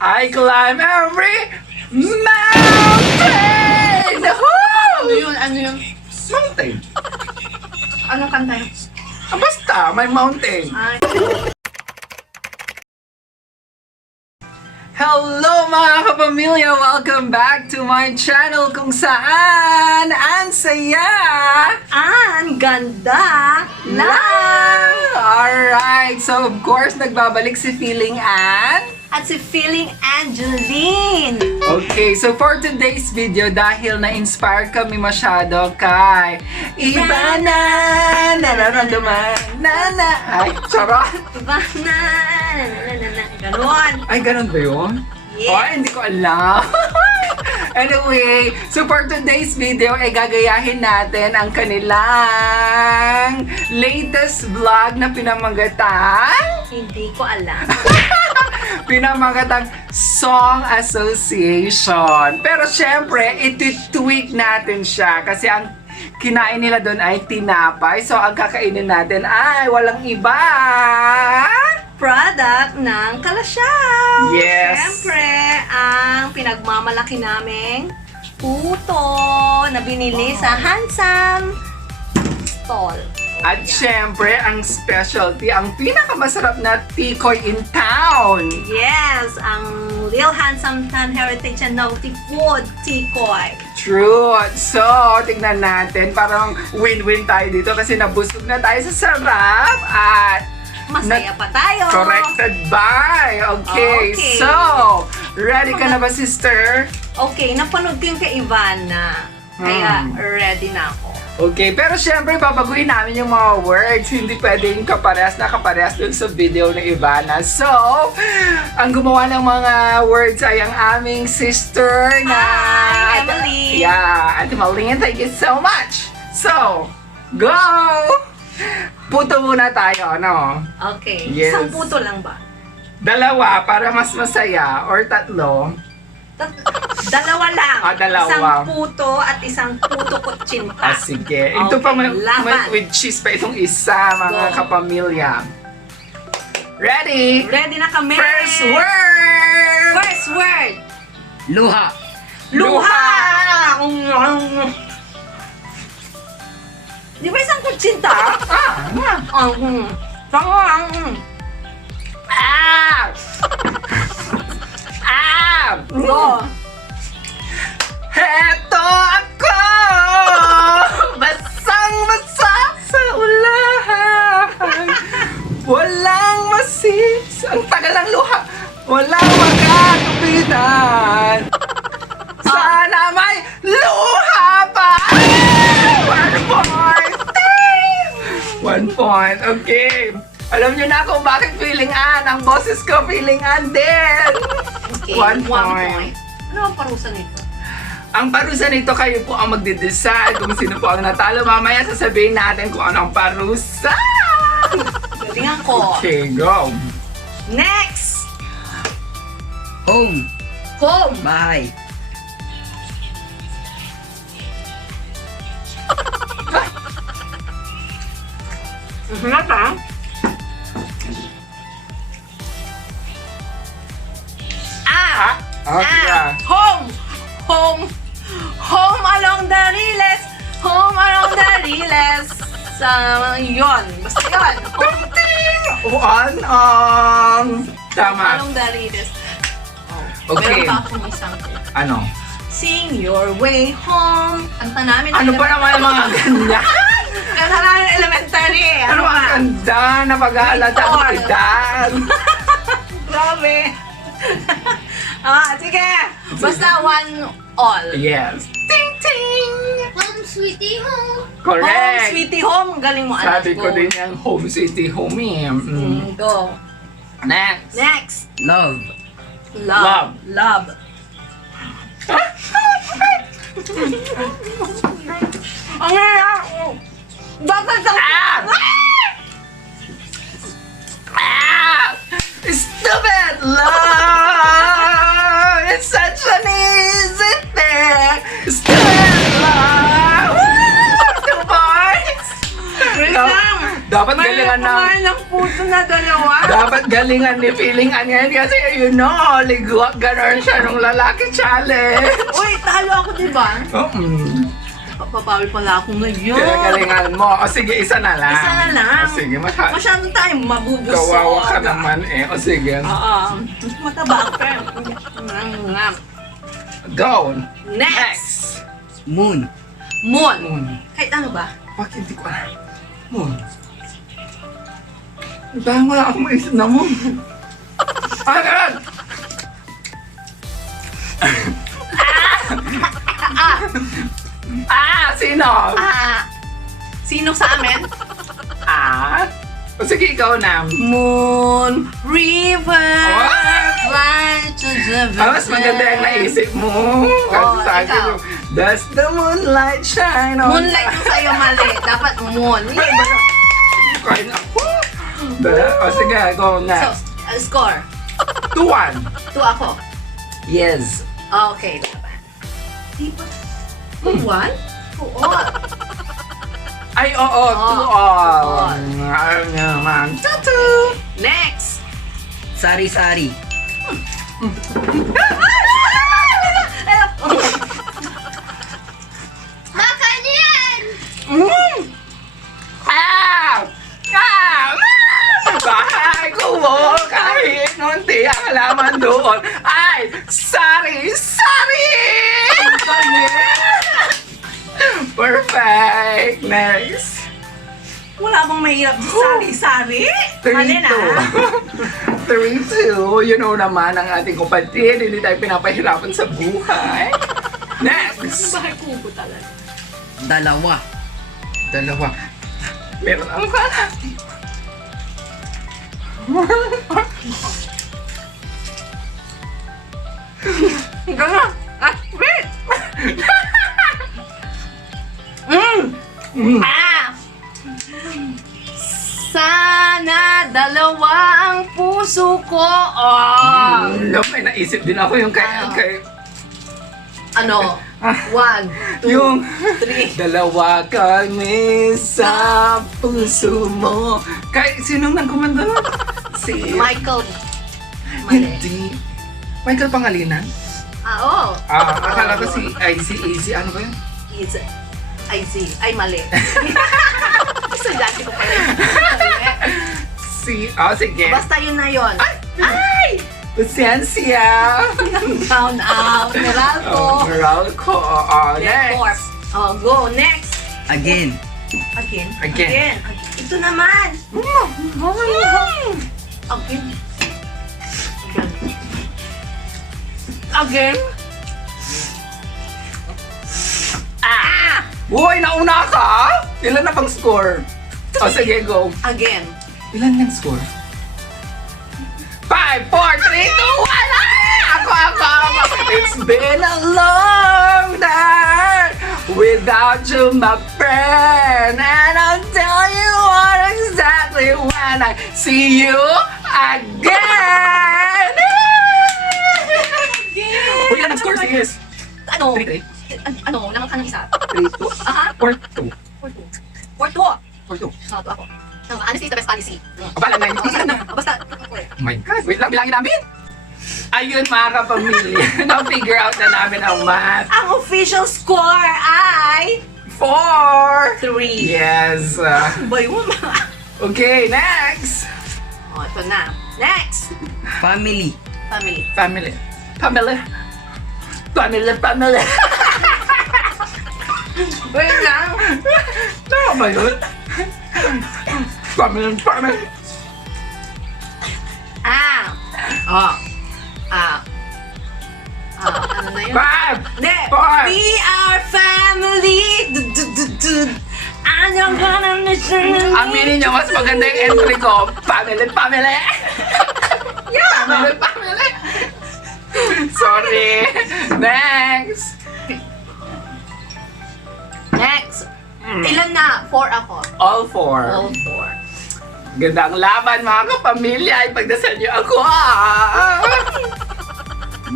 I climb every mountain! Ano yun? Ano yun? Mountain. Anong kanta yun? Basta, may mountain. Ay. Hello mga kapamilya! Welcome back to my channel kung saan AnneSaya AnneGanda lang! Alright, so of course nagbabalik si Feeling Anne. At si Feeling Angeline! Okay, so for today's video, dahil na-inspire kami masyado kay iba na nararamdaman na ay, charot! Iba na! Ganon! Ay, ganun ba yun? Yes. Oh, hindi ko alam. Anyway, so for today's video, ay gagayahin natin ang kanilang latest vlog na pinamagatang Hindi ko alam. pinamagatang Song Association. Pero syempre, iti-tweak natin siya kasi ang kinain nila doon ay tinapay. So, ang kakainin natin ay walang iba. Product ng Kalasyaw! Yes. Siyempre, ang pinagmamalaki naming puto na binili sa Handsome Stall. At syempre, ang specialty, ang pinakamasarap na tikoy in town. Yes, ang Real Handsome Tan Heritage and Naughty Food Tikoy. True. So, tignan natin. Parang win-win tayo dito kasi nabusog na tayo sa sarap at Masaya pa tayo. corrected by. Okay. Okay. So, ready ka na ba, sister? Okay, napanood ko yung kay Ivana. Kaya ready na ako. Okay, pero syempre babaguhin namin yung mga words. Hindi pwedeng kaparehas na kaparehas dun sa video ni Ivana. So, ang gumawa ng mga words ay ang aming sister na... Hi, Emily. Yeah, Angeline, thank you so much. So, go! Puto muna tayo, no? Okay, Yes. isang puto lang ba? Dalawa para mas masaya or tatlo. Dalawa lang. Dalawa. Isang puto at isang puto kutsinta. Sige. Ito pa laban. with cheese pa itong isa, mga Go. kapamilya. Ready? Ready na kami. First word! First word. Luha. Luha! Di ba isang kutsinta? Ah! Ah! Go. Heto ako! Basang-basa sa ulahan. Walang masis. Ang tagal ng luha. Walang magkakapitan. Sana may luha pa! 1 point! 1 point. Okay. Alam nyo na kung bakit Feeling Anne. Ang boses ko, Feeling Anne din. Okay, 1 1 point. point. Ano ang parusa nito? Ang parusa nito, kayo po ang magde-decide kung sino po ang natalo. Mamaya sasabihin natin kung ano ang parusa. Galingan ko. Okay, go. Next! Home. Home. Bahay. Nata? Ah, okay. Home! Home! Home along the riles! Home along the riles! Sa yon. Basta yon. Home Tama. along the riles. Okay. Meron pa akong isang Ano? Sing your way home. Kanta namin. Ano ba naman ang mga ganyan? Kanta namin elementary. Ano ang ganda na pag-aalata ng Before. edad? Grabe. Sige. Basta 1-all. Yes. Ting ting! Home sweetie home. Home, Correct. sweetie home. Galing mo, anak Sabi ko din yung home city home eh. Go. Next. Next. Love. Love. Love. Ang hirap. Bakit ang... Ah! Stupid love! It's such an easy thing! Stupid love! Woo! 2 points! Wait No, lang. the Dapat galingan na. May ng puso na dalawa. Dapat galingan ni Feeling Anne yan kasi you know, ligwak ganon siya nung lalaki challenge. Uy, talo ako, di ba? Papawil pala ako ngayon. Kaya galingan mo. O sige, isa na lang. Isa na lang. O sige, Masyadong tayong mabubusog. kawawa ka naman eh. O sige. Oo. Mataba ako, pero. Go! Next! Moon. Moon. Moon. Kahit ano ba? Bakit hindi ko alam? Moon. Dahil wala akong maisip na moon. Agad! Sino? Sino sa amin? O sige, ikaw na. Moon, river, What? fly to the Mas maganda yung naisip mo. Kasi sa akin ikaw. yung, does the moonlight shine on... Moonlight yung sa'yo mali. Dapat moon. Kain ako. O sige, go So, next. score. 2-1. 2 ako. Yes. Okay. Di ba? 2-1? Oo. Ay, oo, 2-all. Ano naman. Tutu! Next. Sari-sari. Makan yan! Bahay ko mo kahit nunti ang halaman doon ay sari-sari! Perfect! Next! Wala bang mahirap sa sari-sari? Mali na. 3-2. You know naman ang ating kapatid. Hindi tayo pinapahirapan sa buhay. Next! Bahay kubo talaga. Dalawa. Dalawa. Meron ang kana. Gano'n. Wait! Sana dalawa ang puso ko. May naisip din ako yung kay Ano? 1, 2, yung 3. dalawa kami sa puso mo. Kay sinong nang kumanda nun? Si Michael. Mali. Hindi. Michael Pangalinan? Oo. Akala ko si IC. Ano ba yun? Is I see. Ay, mali. Estudyante ko pala yun. Sige. Basta yun na yun. Ay! Pasensya. Down out. Meralco. Meralco. Next. Oh, go. Next. Again. Again. Ito naman. Again. Uy, nauna ka? Ilan na bang score? Sige, go. Again. Ilan yung score? 5, 4, 3, 2, 1! Ako! It's been a long time without you, my friend. And I'll tell you what exactly when I see you again. Uy, ilan ang score? Sige. Ano? 3, 3. Ano? Langang ka ng isa. 3, 2, Aha. 4, 2. 4-2. 4, 2. Ito ako. Honesty is the best policy. Abala na yun. Isa na. Basta. Oh my God, wait lang, bilangin namin. Ayun mga kapamilya, na-figure out na namin ang math. Ang official score ay 4! 3. Yes. Bayo mo. Okay, next. Oh, ito na. Next. Family. Family. Family. Wait lang. Tama ba yun? Family. Ano na yun? 5! Hindi. 4. We are family. AnneGanda. Aminin nyo, mas maganda yung entry ko. Family. Yeah. Family. Sorry. Next. Ilan na? 4 ako. All 4. All 4. Gandang laban mga kapamilya. Ipagdasal niyo ako.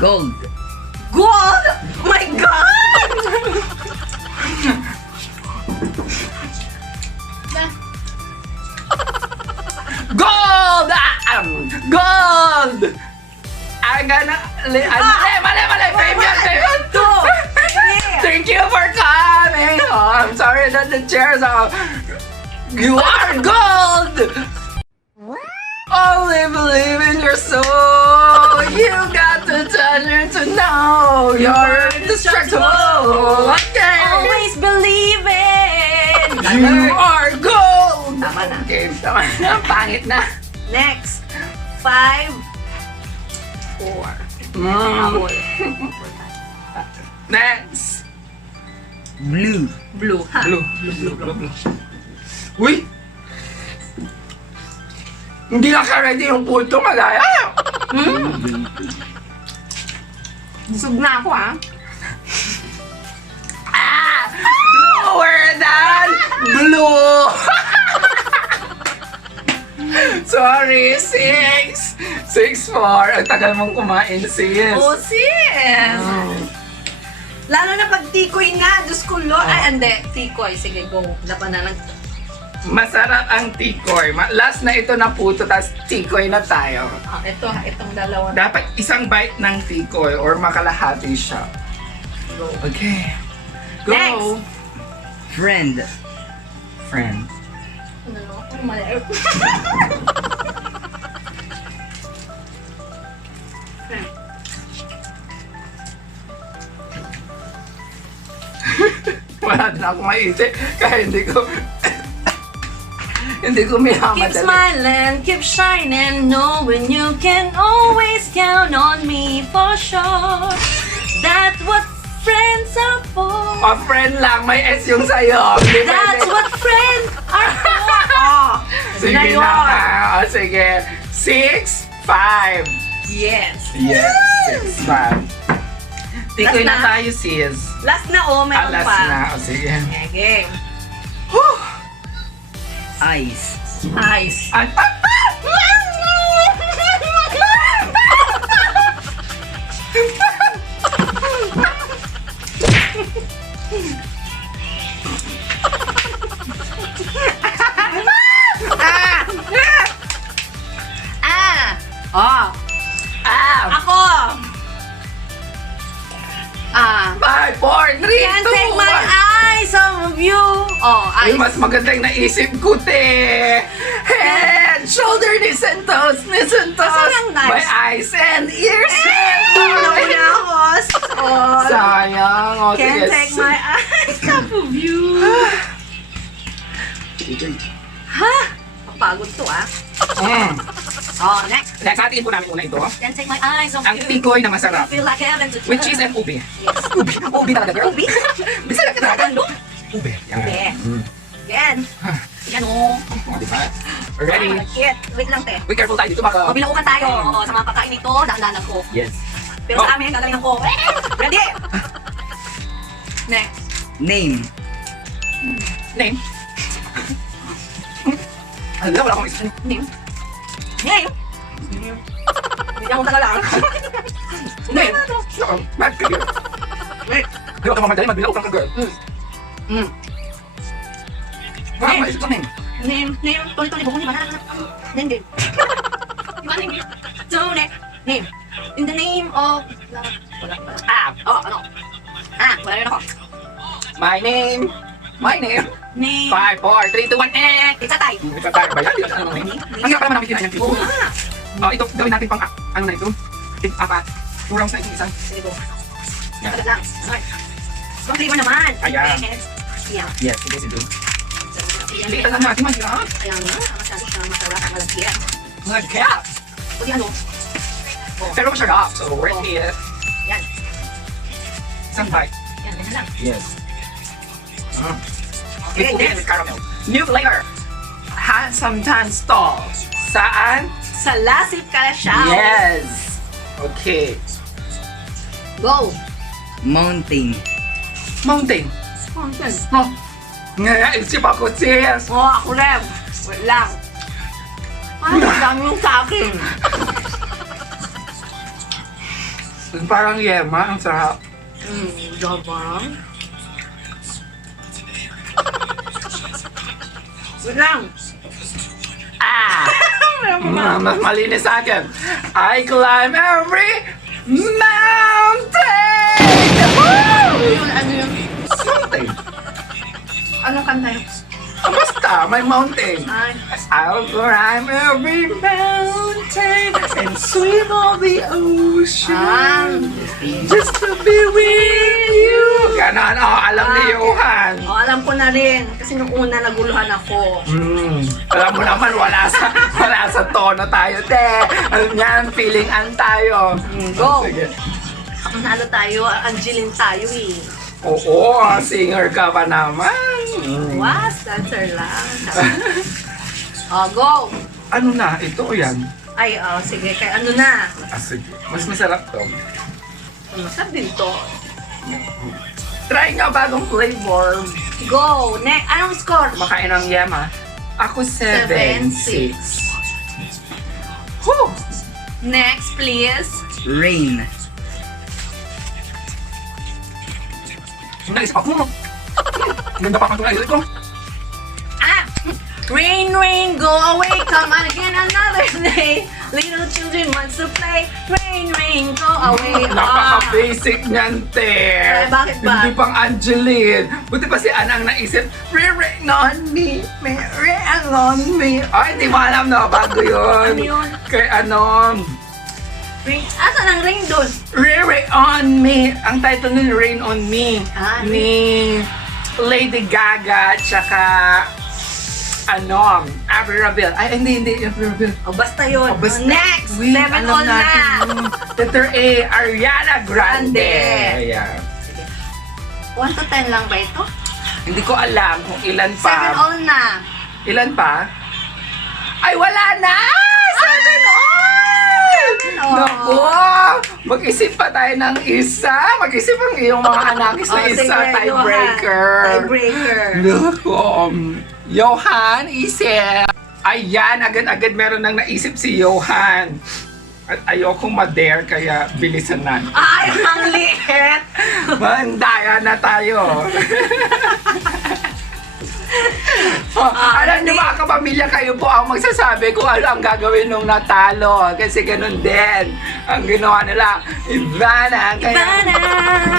Gold. Gold! Oh my God! Gold! Mali! Fame yan! Two! Thank you for coming! Oh, I'm sorry that the chairs are... You are gold! Only believe in your soul. You got the talent to know you're indestructible. Okay. Always believe it! You are gold. Tama na. Okay, tama na. Pangit na. Next. 5, 4. Ahol. Next. Blue. Blue. Ha? Blue. Uy! Hindi naka-ready yung punto, Malaya. Busog na ako, ha? Bluer than blue. Sorry, 6. 6-4. Ang tagal mong kumain, sis. Oh, sis! Lalo na pag tikoy na, Diyos ko, Lord. Ay, hindi. Tikoy. Sige, go. Dapat na lang. Masarap ang tikoy. Last na ito na puto, tapos tikoy na tayo. Itong dalawa. Dapat isang bite ng tikoy or makalahati siya. Go. Okay. Go! Next. Friend. Friend. Ano mali? Wala din ako maisip kaya hindi ko Keep minamadali. smiling, keep shining, knowing you can always count on me for sure. That's what friends are for. O friend lang, may S yung sayo. Hindi That's pwede. what friends are for. Oh, Sige na yun. na. O sige. 6-5. Yes. Yes. 6-5. Tikoy Last na na. tayo, sis. Last na, oh, meron Alas pa. na. O sige. Okay. Ice. Nice. An Oh, ako. 5, 4, 3, 2, 1. Can't take my eyes off of you. Oh, Ay, eyes. mas maganda yung naisip ko, te. Head, shoulder, knees and toes. Asan ang nice? My eyes and ears. Nauna ako. Oh, Sayang. O, can't sige. take my eyes off of you. Ha? Pagod to, ah. Oh, next. Next, hatiin po namin muna ito. Can't take my eyes off Ang you. tikoy na masarap. Feel like heaven to touch. With cheese and ube. Yes. Ube talaga, girl. Ubi. Bisaya ka talaga. Ano? Ube. Yan. Ube. Mm. Yan. Yan, oh. O, diba? Ready? Shit. Wait lang, te. Be careful tayo dito, baka... O, bilaukan tayo. Oo, sa mga pagkain nito, dahan-dahan ko. Yes. Pero Oh. sa amin, gagalingan ko. Ready? Next. Name. Name? Alam, wala akong isip. Name. Name. Hindi akong tagal lang. Name? Mad ka, girl. Wait. Girl, ka mamadali, magbilaukan ka, girl. Wala akong maisip sa name. Name. Tuloy-tuloy, bukong di ba? Name din. Di ba name din? So, name. In the name of... Wala. Ano? Wala rin ako. My name. Name. 5, 4, 3, 2, 1, eh! It's a tie. Isa tayo ba yan? Ano name? Ang hirap naman namin kinain ng Oo tiko. nga. Oh, ito, gawin natin pang, ano na ito? Apat. 2 rounds na itong isang. Sige po. Yan. Tagal lang. Okay. Strong flavor naman. Ayan. Yan. Yes, it is it. Liitan lang natin, mahirap. Ayan nga. Masyado siya masarap ang malagyan. Mga cat. Pwede ano? Pero masarap. So, worth it. Yan. Isang bite. Yan. Ganyan lang. Yes. Okay, With ube next. and caramel. New flavor. Handsome Tan Stall. Saan? Sa Lasip Kalasyaw. Yes. Okay. Go. Mountain. Mountain. Mountain. Oh. Isip ako, sis. Oh, ako rin. Wait lang. Ay, ang dami yung sa akin. Parang yema. Ang sarap. Dabang. Wait lang. Mas malinis sa akin. I climb every mountain! Woo! Ano yun? Mountain. Anong kanta yun? Basta, may mountain. Ay. I'll climb every mountain and swim all the ocean just to be with you. Ganon, alam ni Johan. Alam ko na rin. Kasi nung una naguluhan ako. Alam mo naman, wala sa tono tayo, te. Alam niyan, feeling an tayo. Go. Sige. Manalo tayo, Angeline tayo eh. Oo, singer ka pa naman. Was, dancer lang. Go. Ano na? Ito o yan? Ay, sige. Kaya ano na? Sige. Mas masarap to. Masarap din to. Try nga bagong flavor. Go. Anong score? Makain ng yema. Ako 7-6. Whew! Next, please. Rain. Naisip ako. Ganda pa kang tulay ko. Rain, rain, go away, come on again another day. Little children wants to play. Rain, rain, go away. Napaka-basic niyan, te. Bakit ba? Hindi pang Angeline. Buti pa si Anne ang naisip, rain on me, rain on me. Ay, hindi mo alam na, bago yun. Ano yun? Kay Rain. Asan ang rain doon? Rain on me. Ang title nun, Rain on Me. Ni Lady Gaga, tsaka Avril Lavigne. Ay, hindi, Avril Lavigne. Basta yun. Basta. Next, Wait, 7 alam all na. natin yun. Letter A, Ariana Grande. Grande. Ayan. 1 to 10 lang ba ito? Hindi ko alam kung ilan pa. 7 all na. Ilan pa? Ay, wala na! 7 all! all. Naku! Mag-isip pa tayo ng isa. Mag-isip ang iyong mga anakis na isa. Sige, Tiebreaker. Tiebreaker. Naku! Johan, isip. Ayan, agad-agad meron nang naisip si Johan. At ayokong ma-dare, kaya bilisan na. Ay, ang liit! Mandaya na tayo. Alam niyo mga kapamilya, kayo po ang magsasabi kung ano ang gagawin nung natalo. Kasi ganun din ang ginawa nila. Ivana,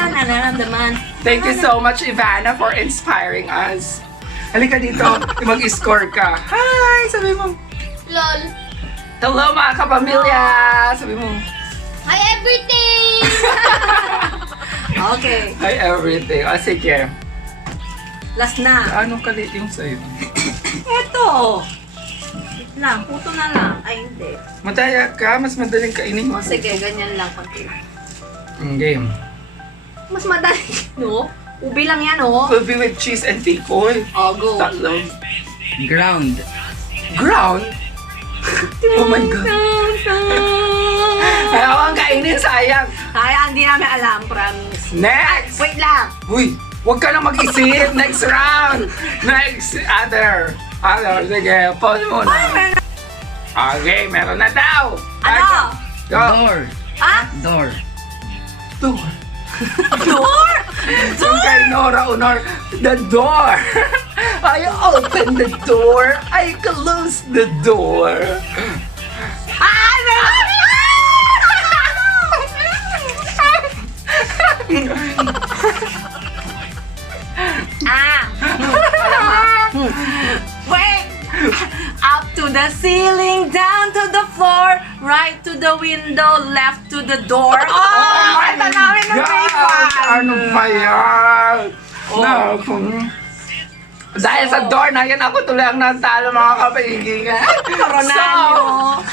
nararamdaman. thank you so much, Ivana, for inspiring us. Halika dito, mag-score ka. Hi! Sabi mo. LOL. Hello mga kapamilya! Sabi mo. Hi, everything! Okay, Hi everything. O sige. last na. Anong kalit yung sa'yo? Eto. Wait lang, puto na lang. Ay, hindi. Madaya ka, mas madaling kainin mo. Sige, ganyan lang. Konti. Game. Mas madali, no? Ubi lang yan, oh. Ubi with cheese and pickle. Go. Tatlo. Ground. Ground? Oh my God. Ayaw ang kainin, sayang. Kaya, hindi namin alam, promise. Next! Wait lang. Uy, huwag ka na mag-isip. Next round. Next, other. Sige, pause mo na. Okay, meron na daw. Ano? Go. Door. Door. Door. Door? Yung kay Nora Honor, the door. I open the door. I close the door. Wait! Up to the ceiling, down to the floor, right to the window, left to the door. Oh, kanta namin ng grade Ano ba yan? Naku. Dahil sa door na yan, ako tuloy ang natalo mga kapaigingan. Coronado.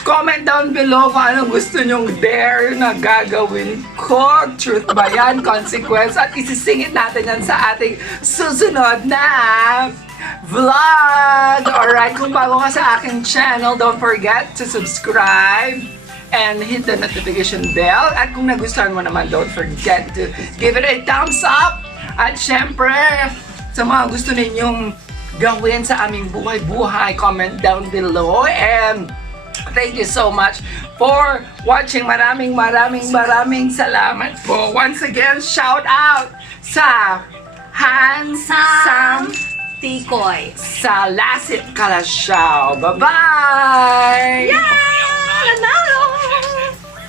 Comment down below kung anong gusto nyong dare na gagawin ko. Truth ba yan? Consequence? At isisingit natin yan sa ating susunod na vlog! Alright, kung bago ka sa aking channel, don't forget to subscribe and hit the notification bell. At kung nagustuhan mo naman, don't forget to give it a thumbs up. At syempre, sa mga gusto ninyong gawin sa aming buhay-buhay, comment down below. And thank you so much for watching. Maraming salamat po. Once again, shout out sa handsome Tikoy. sa Lasit Kalasyaw. Bye-bye! Yeah! Nanalo!